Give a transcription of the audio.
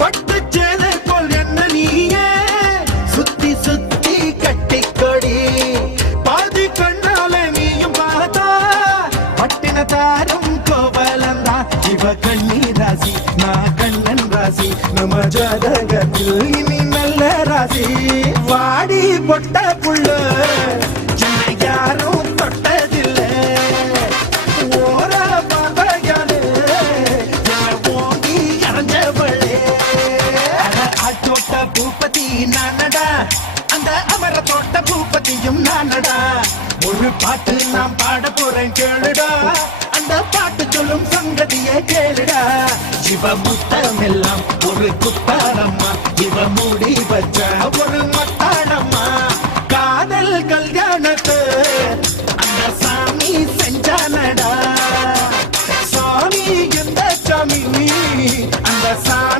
பட்டு சேலை போல் என்ன நீயே சுத்தி சுத்தி கட்டிக்கொடி பாதி கண்ணால நீயும் பார்த்தா பட்டின தாரும் கோவலந்தா இவ கண்ணி ராசி நான் கண்ணன் ராசி நம்ம ஜாதகத்தில் இனி நல்ல ராசி வாடி பொட்ட புள்ள என்னை யாரும் தொட்டதில்லை ஓர பார்வையாலே என்னை ஓங்கி அரைஞ்சவளே ஆட்டோட்ட பூப்பதி நானடா அந்த அமர தோட்ட பூப்பதியும் நானடா ஒரு பாட்டு நான் பாட போறேன் கேளுடா அந்த பாட்டு சொல்லும் சங்கதியை கேளுடா இவ முத்தம் எல்லாம் ஒரு குத்தாரம்மா இவ மூடி